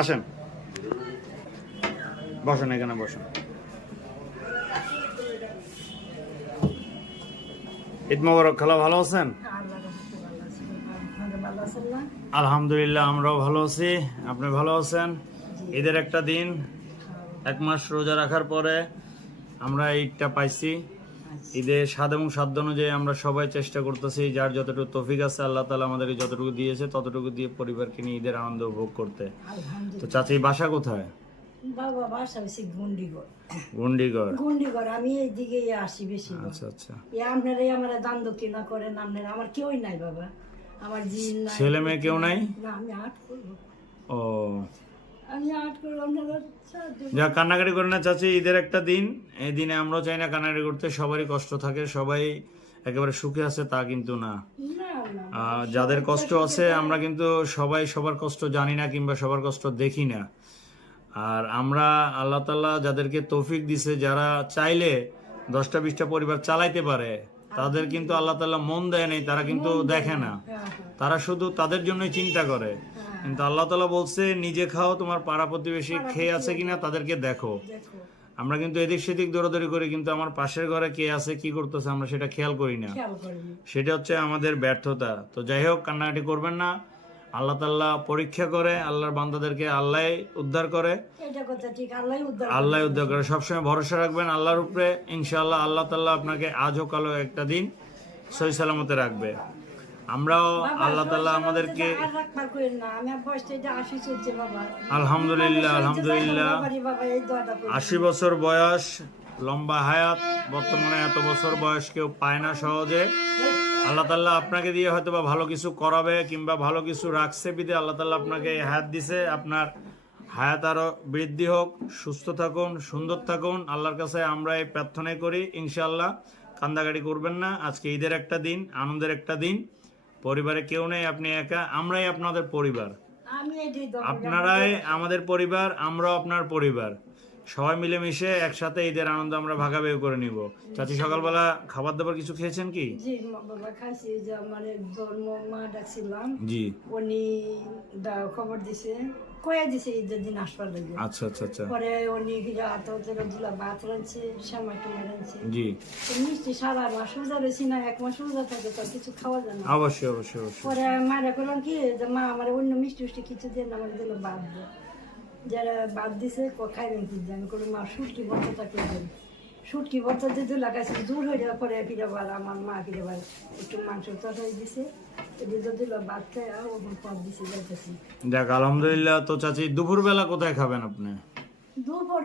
আসেন। বসেন এখানে, বসেন। ঈদ মোবারক, খালা ভালো আছেন? আলহামদুলিল্লাহ, আমরাও ভালো আছি। আপনি ভালো আছেন? ঈদের একটা দিন, এক মাস রোজা রাখার পরে আমরা ঈদটা পাইছি। ঈদে স্বাদ এবং সাধ্য অনুযায়ী আমরা সবাই চেষ্টা করতেছি যার যতটুকু তফিক আছে আল্লাহ তালা আমাদেরকে যতটুকু দিয়েছে ততটুকু দিয়ে পরিবারকে নিয়ে ঈদের আনন্দ উপভোগ করতে। তো চাচি বাসা কোথায়? বাবা বাসা বেশি গুন্ডিগড়। গুন্ডিগড়। গুন্ডিগড় আমি এইদিকে আসি বেশি আচ্ছা আচ্ছা। এ আপনারাই আমার দান দক্ষিণা করেন আপনারা আমার কেউই নাই বাবা। আমার জিন ছেলে মেয়ে কেউ নাই? না আমি আট করব ও। যা কান্নাকাটি করে না চাচি ঈদের একটা দিন। এই দিনে আমরাও চাই না কান্নাকাটি করতে সবারই কষ্ট থাকে সবাই একেবারে সুখে আছে তা কিন্তু না। যাদের কষ্ট আছে আমরা কিন্তু সবাই সবার কষ্ট জানি না কিংবা সবার কষ্ট দেখি না। আর আমরা আল্লাহ তাল্লাহ যাদেরকে তৌফিক দিছে যারা চাইলে দশটা বিশটা পরিবার চালাইতে পারে তাদের কিন্তু আল্লাহ তাল্লাহ মন দেয় নেই তারা কিন্তু দেখে না। তারা শুধু তাদের জন্যই চিন্তা করে। কিন্তু আল্লাহ তালা বলছে নিজে খাও তোমার পাড়া প্রতিবেশী খেয়ে আছে কিনা তাদেরকে দেখো। আমরা কিন্তু এদিক সেদিক দৌড়াদৌড়ি করি কিন্তু আমার পাশের ঘরে কে আছে কি করতেছে আমরা সেটা খেয়াল করি না। সেটা হচ্ছে আমাদের ব্যর্থতা। তো যাই হোক কান্নাকাটি করবেন না। আল্লাহ তাল্লাহ পরীক্ষা করে আল্লাহর বান্দাদেরকে আল্লাহ উদ্ধার করে। আল্লাহ উদ্ধার করে। সবসময় ভরসা রাখবেন আল্লাহর উপরে। ইনশাআল্লাহ আল্লাহ তাল্লাহ আপনাকে আজও কালো একটা দিন সহি সালামতে রাখবে। আমরাও আল্লাহ তাল্লাহ আমাদেরকে আলহামদুলিল্লাহ আলহামদুলিল্লাহ। আশি বছর বয়স লম্বা হায়াত বর্তমানে এত বছর বয়স কেউ পায় না সহজে। আল্লাহ তাল্লাহ আপনাকে দিয়ে হয়তো বা ভালো কিছু করাবে কিংবা ভালো কিছু রাখছে বিদে আল্লাহ তাল্লাহ আপনাকে এই হায়াত দিছে। আপনার হায়াত আরও বৃদ্ধি হোক সুস্থ থাকুন সুন্দর থাকুন। আল্লাহর কাছে আমরা এই প্রার্থনাই করি ইনশাআল্লাহ। কান্দাকাটি করবেন না। আজকে ঈদের একটা দিন আনন্দের একটা দিন। পরিবারে কেউ নেই আপনি একা আমরাই আপনাদের পরিবার। আপনারাই আমাদের পরিবার আমরাও আপনার পরিবার। সবাই মিলেমিশে একসাথে ঈদের আনন্দ আমরা ভাগাভাগি করে নিব। চাচি সকালবেলা খাবার দাবার কিছু খেয়েছেন কি? জি বাবা খাইছি যে আমার ধর্ম মা ডাকছিলাম। জি। উনি খবর দিছে। কয়া দিছে যেদিন আসবার লাগে। আচ্ছা আচ্ছা আচ্ছা। পরে উনি হিরা হাত ধরে দুলা ভাত রাঁধছে শ্যামা টুমা রাঁধছে। জি। মিষ্টি সারা মাস রোজা রয়েছি না এক মাস রোজা থাকে তো কিছু খাওয়া যায় না। অবশ্যই অবশ্যই অবশ্যই। পরে মারা করলাম কি যে মা আমার অন্য মিষ্টি মিষ্টি কিছু দিয়ে আমার দিল বাদ যারা বাদ দিছে খাইবেন কি? জানি আমি কোনো মা সুষ্টি বন্ধ করবেন সুটকি ভর্তা দিয়ে দুলা দূর হয়ে যাওয়ার পরে ফিরে বার আমার মা ফিরে বার একটু মাংস তরকারি দিছে। এদিকে দিল বাদ খায় আর ওখান পর দিছে যাইতেছি। যাক আলহামদুলিল্লাহ তো চাচি দুপুরবেলা কোথায় খাবেন আপনি? দুপুর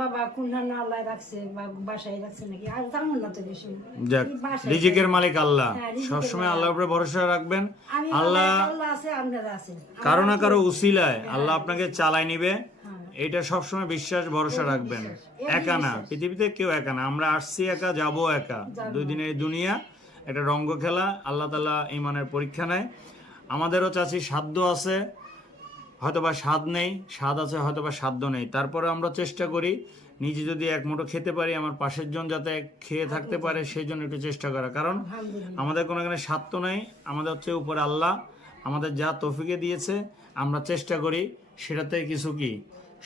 বাবা কোনটা নালায় রাখছে বা বাসায় রাখছে নাকি? আর জানো না তো বেশি। যাক রিজিকের মালিক আল্লাহ। হ্যাঁ, সবসময় আল্লাহর উপরে ভরসা রাখবেন। আল্লাহ আল্লাহ আছে আপনারা আছেন। কারও না কারও উসিলায়। আল্লাহ আপনাকে চালাই নিবে। হ্যাঁ এটা সবসময় বিশ্বাস ভরসা রাখবেন। একা না পৃথিবীতে কেউ একা না। আমরা আসছি একা যাব একা। দুই দিনের এই দুনিয়া একটা রঙ্গ খেলা আল্লাহ তালা ইমানের পরীক্ষা নেয়। আমাদেরও চাচ্ছি সাধ্য আছে হয়তোবা স্বাদ নেই স্বাদ আছে হয়তোবা সাধ্য নেই। তারপরে আমরা চেষ্টা করি নিজে যদি এক মুঠো খেতে পারি আমার পাশের জন যাতে খেয়ে থাকতে পারে সেই জন্য একটু চেষ্টা করা। কারণ আমাদের কোনো এখানে স্বার্থ নেই আমাদের হচ্ছে উপরে আল্লাহ আমাদের যা তফিকে দিয়েছে আমরা চেষ্টা করি সেটাতে কিছু কি?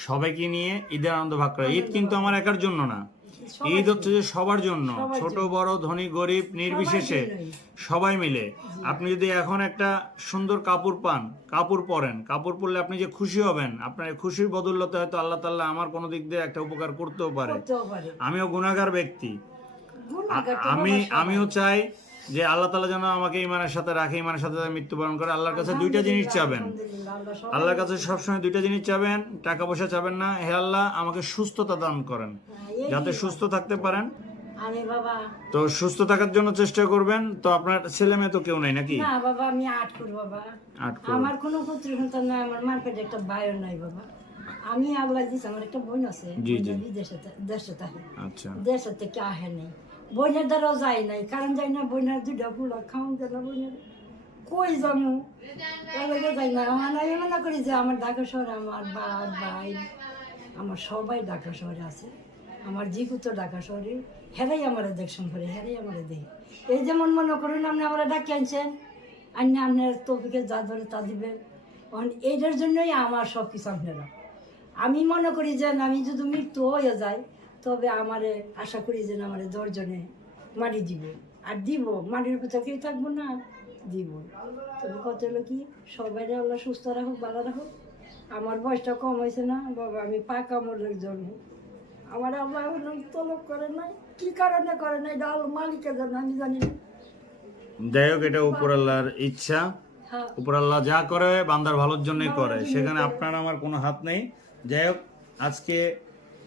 সবাইকে নিয়ে ঈদের আনন্দ ভাগ করা। ঈদ কিন্তু আমার একার জন্য না। ঈদ হচ্ছে যে সবার জন্য। ছোট বড় ধনী গরিব নির্বিশেষে সবাই মিলে। আপনি যদি এখন একটা সুন্দর কাপড় পান কাপড় পরেন কাপড় পরলে আপনি যে খুশি হবেন আপনার খুশির বদলতে হয়তো আল্লাহ তাল্লাহ আমার কোনো দিক দিয়ে একটা উপকার করতেও পারে। আমিও গুণাগার ব্যক্তি। আমি আমিও চাই যে আল্লাহ তালা যেন আমাকে ইমানের সাথে রাখে ইমানের সাথে মৃত্যুবরণ করে আল্লাহর কাছে দুইটা জিনিস চাবেন। আল্লাহর কাছে সবসময় দুইটা জিনিস চাবেন টাকা পয়সা চাবেন না। হে আল্লাহ আমাকে সুস্থতা দান করেন। হ্যাঁ, যাতে সুস্থ থাকতে পারেন। তো সুস্থ থাকার জন্য চেষ্টা করবেন। তো আপনার ছেলে মেয়ে তো কেউ নাই নাকি? না বাবা আমি আট করি বাবা। আমার কোনো পুত্র সন্তান নাই আমার মার্কেটে একটা ভাইও নাই বাবা। আমি আল্লাহ দিছি আমার একটা বোন আছে। বিদেশে দেশে থাকে। আচ্ছা। দেশে থেকে আহে নাই। বোনের দ্বারাও যাই নাই, কারণ যাই না বোনের দুইটা ফুলা খাওয়ান যায় না বোনের কই এলাকা যাই না। আমার আমি মনে করি যে আমার ঢাকা শহরে আমার বাপ ভাই, আমার সবাই ঢাকা শহরে আছে। আমার জিকু তো ঢাকা শহরে। হেরাই আমার দেখশন করে হেরাই আমার দেই এই যেমন মনে করুন, আপনি আমরা ডাকি আনছেন আন্য আপনার তফিকে যা ধরে তা দিবে অন এইটার জন্যই আমার সব কিছু আপনারা। আমি মনে করি যে আমি যদি মৃত্যু হয়ে যাই তবে আমারে আশা করি যে আমার দশজনে মারি দিব। আর দিব মাটির কোথাও কেউ থাকব না দিব। তবে কত হলো কি সবাই আল্লাহ সুস্থ রাখুক ভালো রাখুক। আমার বয়সটা কম হয়েছে না বাবা আমি পাকা মরের জন্য আমার আল্লাহ তলব করে নাই। কি কারণে করে নাই আল্লাহ মালিকের জানে আমি জানি না। যাই হোক এটা উপর আল্লাহর ইচ্ছা। হ্যাঁ। উপর আল্লাহ যা করে বান্দার ভালোর জন্যই করে। সেখানে আপনার আমার কোনো হাত নেই। যাই হোক আজকে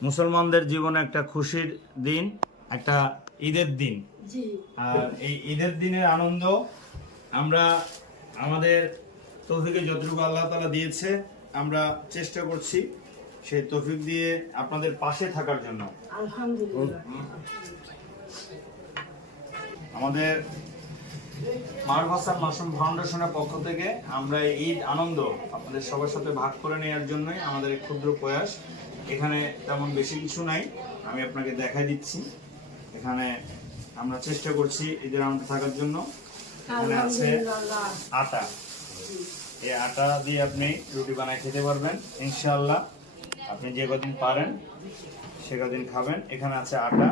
মুসলমানদের জীবনে একটা খুশির দিন একটা ঈদের দিন। আর এই ঈদের দিনের আনন্দ আমরা আমাদের তৌফিকে যতটুকু আল্লাহ তালা দিয়েছে আমরা চেষ্টা করছি সেই তৌফিক দিয়ে আপনাদের পাশে থাকার জন্য। আমাদের মারুফ হাসান মাসুম ফাউন্ডেশনের পক্ষ থেকে আমরা এই ঈদ আনন্দ আপনাদের সবার সাথে ভাগ করে নেওয়ার জন্যই আমাদের ক্ষুদ্র প্রয়াস। এখানে তেমন বেশি কিছু নাই। আমি আপনাকে দেখাই দিচ্ছি। এখানে আমরা চেষ্টা করছি ঈদের আনন্দ থাকার জন্য। এখানে আছে আটা। এই আটা দিয়ে আপনি রুটি বানায় খেতে পারবেন ইনশাল্লাহ আপনি যে কদিন পারেন সে কদিন খাবেন। এখানে আছে আটা।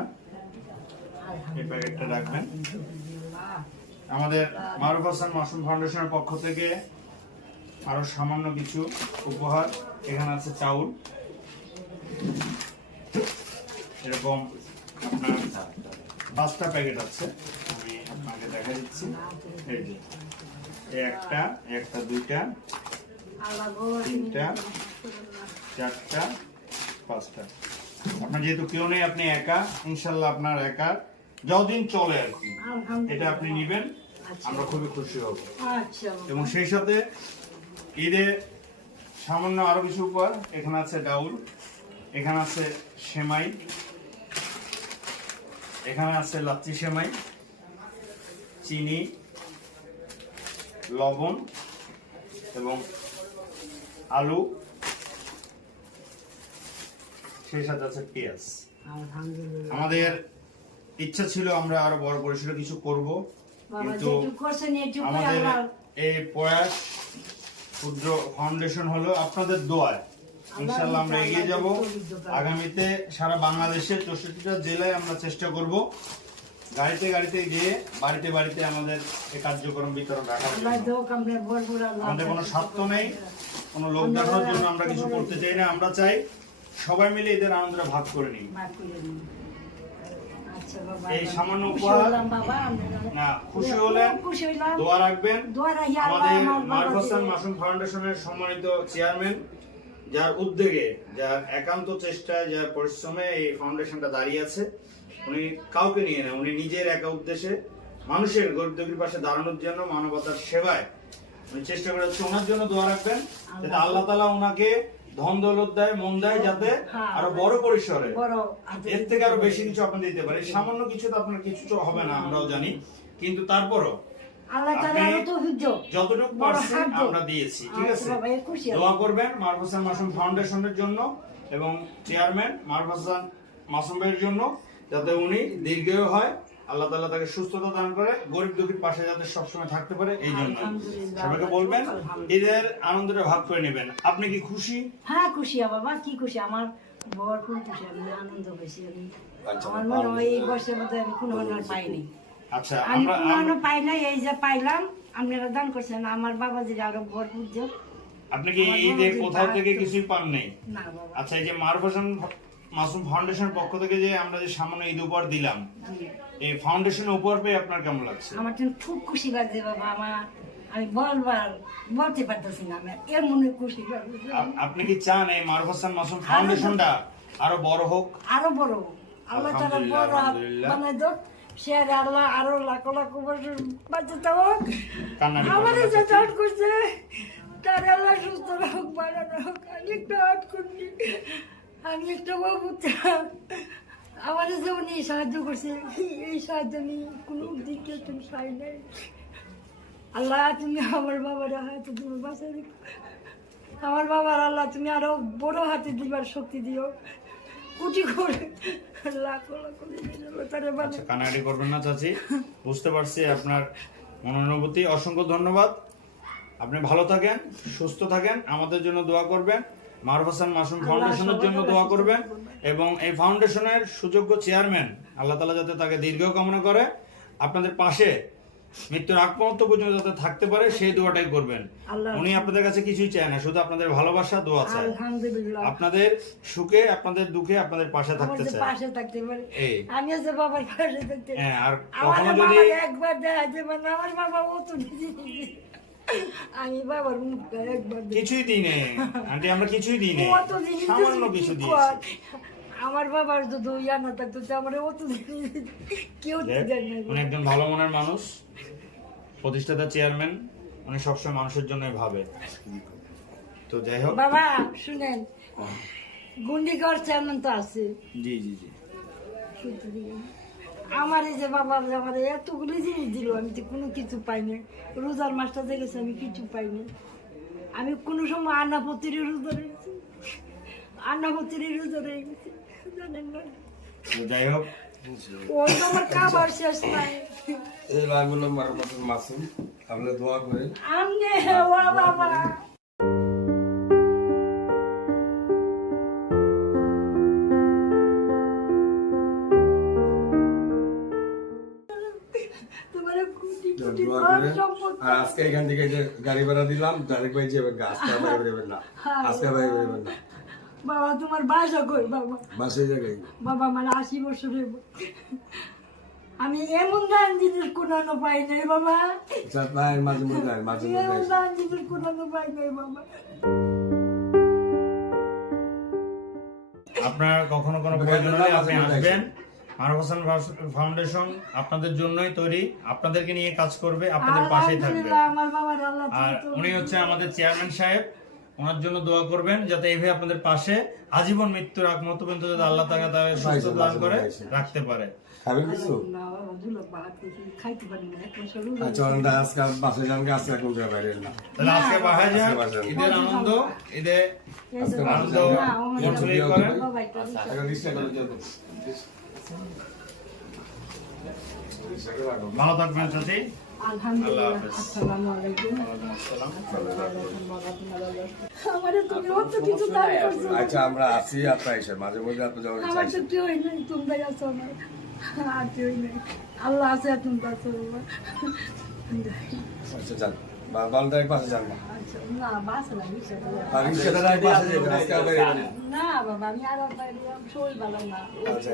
এই প্যাকেটটা রাখবেন। আমাদের মারুফ হাসান মাসুম ফাউন্ডেশনের পক্ষ থেকে আরও সামান্য কিছু উপহার। এখানে আছে চাউল। এরকম আপনার পাঁচটা প্যাকেট আছে। আমি আপনাকে দেখা দিচ্ছি। এই যে একটা একটা দুইটা তিনটা চারটা পাঁচটা। আপনার যেহেতু কেউ নেই আপনি একা ইনশাল্লাহ আপনার একা যতদিন চলে আর কি। এটা আপনি নিবেন আচ্ছা। আমরা খুবই খুশি হব। আচ্ছা। এবং সেই সাথে ঈদে সামান্য আরও কিছু উপহার এখানে আছে ডাউল। এখানে আছে সেমাই এখানে আছে লাচ্ছি সেমাই চিনি লবণ এবং আলু সেই সাথে আছে পেঁয়াজ। আমাদের ইচ্ছা ছিল আমরা আরও বড় পরিসরে কিছু করব কিন্তু আমাদের এই প্রয়াস ক্ষুদ্র ফাউন্ডেশন হলো আপনাদের দোয়ায়। ইনশাল্লাহ আমরা এগিয়ে যাব। আগামীতে সারা বাংলাদেশের চৌষট্টিটা জেলায় আমরা চেষ্টা করব গাড়িতে গাড়িতে গিয়ে বাড়িতে বাড়িতে আমাদের এই কার্যক্রম বিতরণ রাখার আমাদের কোনো স্বার্থ নেই কোনো লোক দেখানোর জন্য আমরা কিছু করতে চাই না আমরা চাই সবাই মিলে এদের আনন্দটা ভাগ করে নিই। আচ্ছা এই সামান্য উপহার- না খুশি হলেন দোয়া রাখবেন। আমাদের মারুফ হাসান। মাসুম ফাউন্ডেশনের সম্মানিত চেয়ারম্যান। যার উদ্যোগে যার একান্ত চেষ্টায় যার পরিশ্রমে এই ফাউন্ডেশনটা দাঁড়িয়ে আছে উনি কাউকে নিয়ে না উনি নিজের একা উদ্দেশ্যে মানুষের গরিব দুঃখীর পাশে দাঁড়ানোর জন্য মানবতার সেবায় উনি চেষ্টা করে যাচ্ছে। ওনার জন্য দোয়া রাখবেন যাতে আল্লাহ। তালা ওনাকে ধন দৌলত দেয় মন দেয় যাতে হ্যাঁ। আরও বড় পরিসরে এর থেকে আরও বেশি কিছু আপনি দিতে পারেন। সামান্য কিছু তো আপনার কিছু হবে না আমরাও জানি। কিন্তু তারপরও আল্লাহ তাআলা। যতটুকু বড় আমরা দিয়েছি ঠিক আচ্ছা আছে? দোয়া করবেন মাসুম ফাউন্ডেশনের জন্য এবং চেয়ারম্যান মাসুম ভাইয়ের জন্য যাতে উনি দীর্ঘায়ু হয়। আল্লাহ তাআলা তাকে সুস্থতা দান করে গরিব দুঃখীর পাশে যাতে সবসময় থাকতে পারে এই জন্য সবাইকে বলবেন ঈদের আনন্দটা ভাগ করে নেবেন। আপনি কি খুশি? হ্যাঁ খুশি বাবা কি খুশি? আমার বর খুব খুশি আমি আনন্দ হয়েছি আমি আমার মনে হয় এই বয়সের মধ্যে আমি কোনো অন্য পাইনি। আচ্ছা আমরা কোনো পাই নাই এই যে পাইলাম আপনারা দান করছেন আমার বাবা যে আরও ভরপুর আপনি কি আমার ঈদে কোথাও থেকে কিছুই পান নেই? আচ্ছা এই যে মারুফ মাসুম ফাউন্ডেশনের পক্ষ থেকে যে আমরা যে সামান্য ঈদ উপহার দিলাম এই ফাউন্ডেশন উপহার পেয়ে আপনার কেমন লাগছে? আমার জন্য খুব খুশি লাগছে বাবা আমার আমি বলবার বলতে পারতেছি না আমি এর মনে খুশি লাগছে। আপনি কি চান এই মারুফ হাসান মাসুম ফাউন্ডেশনটা আরও বড় হোক? আরও বড় আল্লাহ তারা বড়। বানাই সে আর আল্লাহ আরও লাখ লাখ বছর হোক। কান্নাড়ি আমাদের যে চাট করছে তার আল্লাহ সুস্থ হোক বাড়ানো হোক আমি একটা হাট করছি আমি একটা বাবু আমাদের যে উনি সাহায্য করছে এই সাহায্য নিয়ে কোনো দিকে তুমি সাই নাই। আল্লাহ তুমি আমার বাবার হাতে তুমি বাঁচাই আমার বাবার আল্লাহ তুমি আরও বড় হাতে দিবার শক্তি দিও। কুটি করে আচ্ছা কান্নাকাটি করবেন না চাচি। বুঝতে পারছি আপনার মনোনুভূতি অসংখ্য ধন্যবাদ। আপনি ভালো থাকেন সুস্থ থাকেন আমাদের জন্য দোয়া করবেন। মারুফ হাসান মাসুম ফাউন্ডেশনের জন্য দোয়া করবেন। এবং এই ফাউন্ডেশনের সুযোগ্য চেয়ারম্যান আল্লাহ তালা যাতে তাকে দীর্ঘ কামনা করে আপনাদের পাশে মৃত্যুর আগ মুহূর্ত পর্যন্ত যাতে থাকতে পারে সেই দোয়াটাই করবেন। উনি আপনাদের কাছে কিছুই চায় না শুধু আপনাদের ভালোবাসা দোয়া চায়। আপনাদের সুখে আপনাদের দুঃখে আপনাদের পাশে থাকতে চায়। পাশে থাকতে পারে এই। আমি যে বাবার পাশে থাকতে হ্যাঁ আর কখনো যদি একবার দেখা যাবে না আমার বাবা ও তো। আমি বাবার মুখটা একবার কিছুই দিই নেই। আন্টি আমরা কিছুই দিই জিনিস সামান্য কিছু দিয়েছি? আমার বাবার যদি ইয়া না থাকতো তো আমার অত কেউ তো দেখ, দেয় না। উনি একজন ভালো মনের মানুষ প্রতিষ্ঠাতা চেয়ারম্যান উনি সবসময় মানুষের জন্যই ভাবে। তো যাই হোক। বাবা শুনেন গুন্ডিগর চেয়ারম্যান তো আছে। জি জি জি। আমার এই যে বাবা আমার এতগুলো জিনিস দিল আমি তো কোনো কিছু পাইনি রোজার মাসটা দেখেছি আমি কিছু পাইনি আমি কোনো সময় আন্নাপতির রোজা রেখেছি আন্নাপতির রোজা তো যাই হোক। এই মাসুম দোয়া সম্পদ আর আজকে এখান থেকে যে গাড়ি ভাড়া দিলাম ডাইরেক্ট ভাই যাবেন না। আজকে না আজকে বেরোবেন না। বাবা তোমার বাসা কই বাবা? বাসে জায়গায়। বাবা আমার আশি বছরের আমি এমন দান জিনিস কোনানো পাই নাই বাবা। পায়ের মাঝে মাঝে মধ্যে এমন দান জিনিস কোনানো পাই নাই বাবা। আপনার কখনো কোনো প্রয়োজন হলে আপনি আসবেন। মানব হাসান ফাউন্ডেশন আপনাদের জন্যই তৈরি। আপনাদেরকে নিয়ে কাজ করবে আপনাদের পাশেই থাকবে। আর উনি হচ্ছে আমাদের চেয়ারম্যান সাহেব। ওনার জন্য দোয়া করবেন যাতে এইভাবে আপনাদের পাশে আজীবন মৃত্যুর আগ মতো পর্যন্ত যাতে আল্লাহ তাকে তাকে সুস্থ দান করে রাখতে পারে। আচ্ছা আনন্দ ঈদে আনন্দ। ভালো থাকবেন সাথী আলহামদুলিল্লাহ আসসালামু আলাইকুম। আমারে তুমি অত কিছু দান করছ আচ্ছা আমরা আছি আপনার এসে মাঝে মধ্যে আপনি যখন আমার তো কেউ নেই তোমরাই আছো আমার। আর কেউ নেই। আল্লাহ আছে তোমরা আছো আচ্ছা যান। ভালো থাকে পাশে যান না। না বাস না রিক্সা করে। আর রিক্সা দাঁড়ায় পাশে যাবেন আজকে আর বাইরে বেরোবেন না। না বাবা আমি আর বাইরে শরীর ভালো না। আচ্ছা।